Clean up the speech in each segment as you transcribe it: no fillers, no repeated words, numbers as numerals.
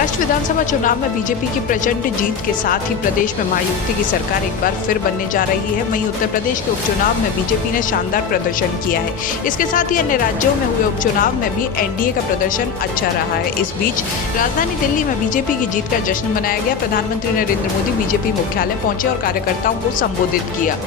महाराष्ट्र विधानसभा चुनाव में बीजेपी की प्रचंड जीत के साथ ही प्रदेश में महायुति की सरकार एक बार फिर बनने जा रही है। वहीं उत्तर प्रदेश के उपचुनाव में बीजेपी ने शानदार प्रदर्शन किया है। इसके साथ ही अन्य राज्यों में हुए उपचुनाव में भी एनडीए का प्रदर्शन अच्छा रहा है। इस बीच राजधानी दिल्ली में बीजेपी की जीत का जश्न मनाया गया। प्रधानमंत्री नरेंद्र मोदी बीजेपी मुख्यालय पहुंचे और कार्यकर्ताओं को संबोधित किया।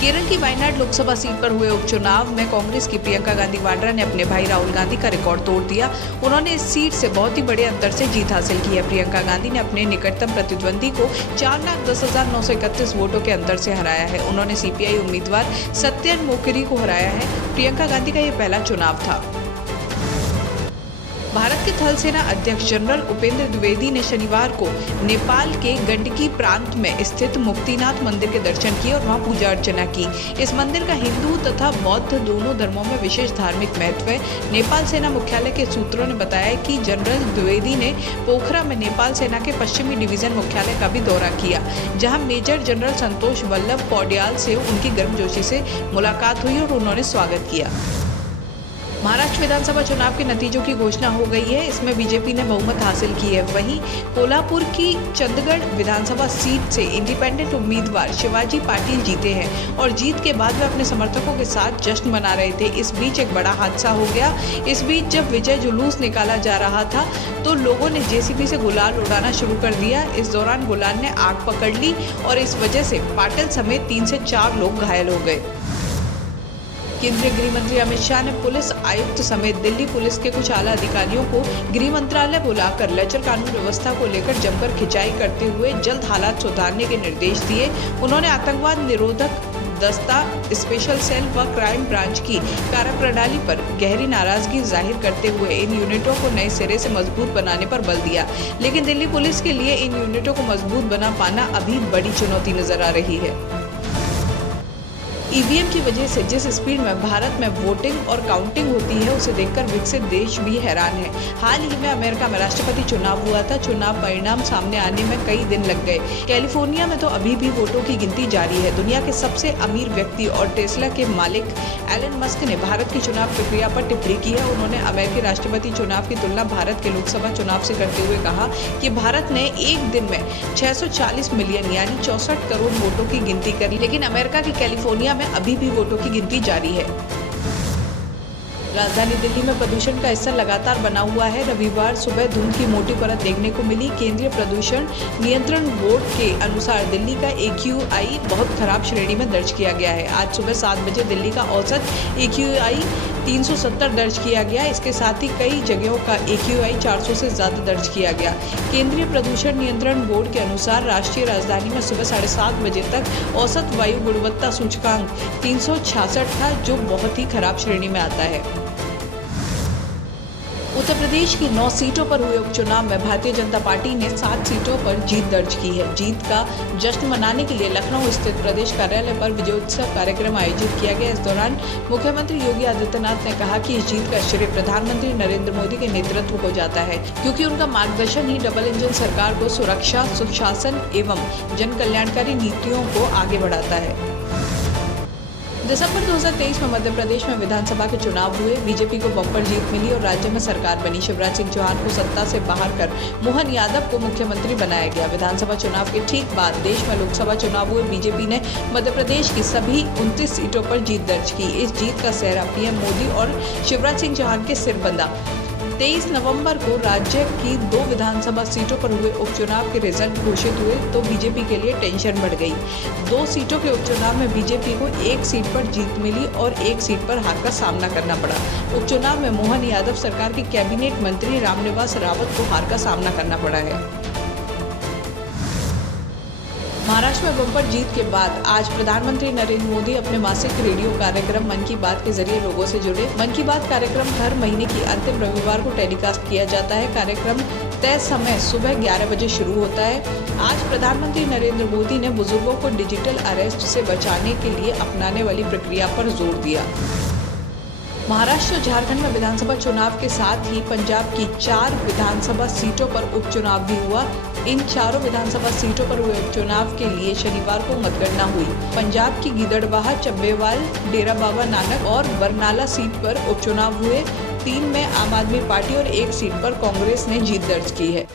केरल की वायनाड लोकसभा सीट पर हुए उपचुनाव में कांग्रेस की प्रियंका गांधी वाड्रा ने अपने भाई राहुल गांधी का रिकॉर्ड तोड़ दिया। उन्होंने इस सीट से बहुत ही बड़े अंतर से जीत हासिल की है। प्रियंका गांधी ने अपने निकटतम प्रतिद्वंदी को 4,10,931 वोटों के अंतर से हराया है। उन्होंने सीपीआई उम्मीदवार सत्यन मोकरी को हराया है। प्रियंका गांधी का यह पहला चुनाव था। भारत के थल सेना अध्यक्ष जनरल उपेंद्र द्विवेदी ने शनिवार को नेपाल के गंडकी प्रांत में स्थित मुक्तिनाथ मंदिर के दर्शन किए और वहां पूजा अर्चना की। इस मंदिर का हिंदू तथा बौद्ध दोनों धर्मों में विशेष धार्मिक महत्व है। नेपाल सेना मुख्यालय के सूत्रों ने बताया कि जनरल द्विवेदी ने पोखरा में नेपाल सेना के पश्चिमी डिवीजन मुख्यालय का भी दौरा किया, जहां मेजर जनरल संतोष वल्लभ पौड्याल से उनकी गर्मजोशी से मुलाकात हुई और उन्होंने स्वागत किया। महाराष्ट्र विधानसभा चुनाव के नतीजों की घोषणा हो गई है। इसमें बीजेपी ने बहुमत हासिल की है। वहीं कोल्हापुर की चंदगढ़ विधानसभा सीट से इंडिपेंडेंट उम्मीदवार शिवाजी पाटिल जीते हैं और जीत के बाद वे अपने समर्थकों के साथ जश्न मना रहे थे। इस बीच एक बड़ा हादसा हो गया। इस बीच जब विजय जुलूस निकाला जा रहा था तो लोगों ने जेसीबी से गुलाल उड़ाना शुरू कर दिया। इस दौरान गुलाल ने आग पकड़ ली और इस वजह से पाटिल समेत 3 से 4 लोग घायल हो गए। केंद्रीय गृह मंत्री अमित शाह ने पुलिस आयुक्त समेत दिल्ली पुलिस के कुछ आला अधिकारियों को गृह मंत्रालय बुलाकर लेजर कानून व्यवस्था को लेकर जमकर खिंचाई करते हुए जल्द हालात सुधारने के निर्देश दिए। उन्होंने आतंकवाद निरोधक दस्ता, स्पेशल सेल व क्राइम ब्रांच की कार्यप्रणाली पर गहरी नाराजगी जाहिर करते हुए इन यूनिटों को नए सिरे से मजबूत बनाने पर बल दिया। लेकिन दिल्ली पुलिस के लिए इन यूनिटों को मजबूत बना पाना अभी बड़ी चुनौती नजर आ रही है। ईवीएम की वजह से जिस स्पीड में भारत में वोटिंग और काउंटिंग होती है उसे देखकर विकसित देश भी हैरान है। हाल ही में अमेरिका में राष्ट्रपति चुनाव हुआ था। चुनाव परिणाम सामने आने में कई दिन लग गए। कैलिफोर्निया में तो अभी भी वोटों की गिनती जारी है। दुनिया के सबसे अमीर व्यक्ति और टेस्ला के मालिक एलन मस्क ने भारत की चुनाव प्रक्रिया पर टिप्पणी की है। उन्होंने अमेरिकी राष्ट्रपति चुनाव की तुलना भारत के लोकसभा चुनाव से करते हुए कहा कि भारत ने एक दिन में 640 मिलियन यानी 64 करोड़ वोटों की गिनती करी, लेकिन अमेरिका की कैलिफोर्निया में अभी भी वोटों की गिनती जारी है। राजधानी दिल्ली में प्रदूषण का स्तर लगातार बना हुआ है। रविवार सुबह धुंध की मोटी परत देखने को मिली। केंद्रीय प्रदूषण नियंत्रण बोर्ड के अनुसार दिल्ली का AQI बहुत खराब श्रेणी में दर्ज किया गया है। आज सुबह 7 बजे दिल्ली का औसत AQI 370 दर्ज किया गया। इसके साथ ही कई जगहों का AQI 400 से ज्यादा दर्ज किया गया। केंद्रीय प्रदूषण नियंत्रण बोर्ड के अनुसार राष्ट्रीय राजधानी में सुबह 7:30 बजे तक औसत वायु गुणवत्ता सूचकांक 366 था, जो बहुत ही खराब श्रेणी में आता है। उत्तर प्रदेश की 9 सीटों पर हुए उपचुनाव में भारतीय जनता पार्टी ने 7 सीटों पर जीत दर्ज की है। जीत का जश्न मनाने के लिए लखनऊ स्थित प्रदेश कार्यालय पर विजयोत्सव कार्यक्रम आयोजित किया गया। इस दौरान मुख्यमंत्री योगी आदित्यनाथ ने कहा कि इस जीत का श्रेय प्रधानमंत्री नरेंद्र मोदी के नेतृत्व को जाता है, क्योंकि उनका मार्गदर्शन ही डबल इंजन सरकार को सुरक्षा, सुशासन एवं जन कल्याणकारी नीतियों को आगे बढ़ाता है। दिसंबर 2023 में मध्य प्रदेश में विधानसभा के चुनाव हुए। बीजेपी को बम्पर जीत मिली और राज्य में सरकार बनी। शिवराज सिंह चौहान को सत्ता से बाहर कर मोहन यादव को मुख्यमंत्री बनाया गया। विधानसभा चुनाव के ठीक बाद देश में लोकसभा चुनाव हुए। बीजेपी ने मध्य प्रदेश की सभी 29 सीटों पर जीत दर्ज की। इस जीत का सेहरा पीएम मोदी और शिवराज सिंह चौहान के सिर बंधा। 23 नवंबर को राज्य की 2 विधानसभा सीटों पर हुए उपचुनाव के रिजल्ट घोषित हुए तो बीजेपी के लिए टेंशन बढ़ गई। 2 सीटों के उपचुनाव में बीजेपी को 1 सीट पर जीत मिली और 1 सीट पर हार का सामना करना पड़ा। उपचुनाव में मोहन यादव सरकार के कैबिनेट मंत्री रामनिवास रावत को हार का सामना करना पड़ा है। महाराष्ट्र में बम्पर जीत के बाद आज प्रधानमंत्री नरेंद्र मोदी अपने मासिक रेडियो कार्यक्रम मन की बात के जरिए लोगों से जुड़े। मन की बात कार्यक्रम हर महीने की अंतिम रविवार को टेलीकास्ट किया जाता है। कार्यक्रम तय समय सुबह 11 बजे शुरू होता है। आज प्रधानमंत्री नरेंद्र मोदी ने बुजुर्गों को डिजिटल अरेस्ट से बचाने के लिए अपनाने वाली प्रक्रिया पर जोर दिया। महाराष्ट्र और झारखंड में विधानसभा चुनाव के साथ ही पंजाब की 4 विधानसभा सीटों पर उपचुनाव भी हुआ। इन चारों विधानसभा सीटों पर हुए उपचुनाव के लिए शनिवार को मतगणना हुई। पंजाब की गिदड़बाहा, चब्बेवाल, डेरा बाबा नानक और बरनाला सीट पर उपचुनाव हुए। 3 में आम आदमी पार्टी और 1 सीट पर कांग्रेस ने जीत दर्ज की है।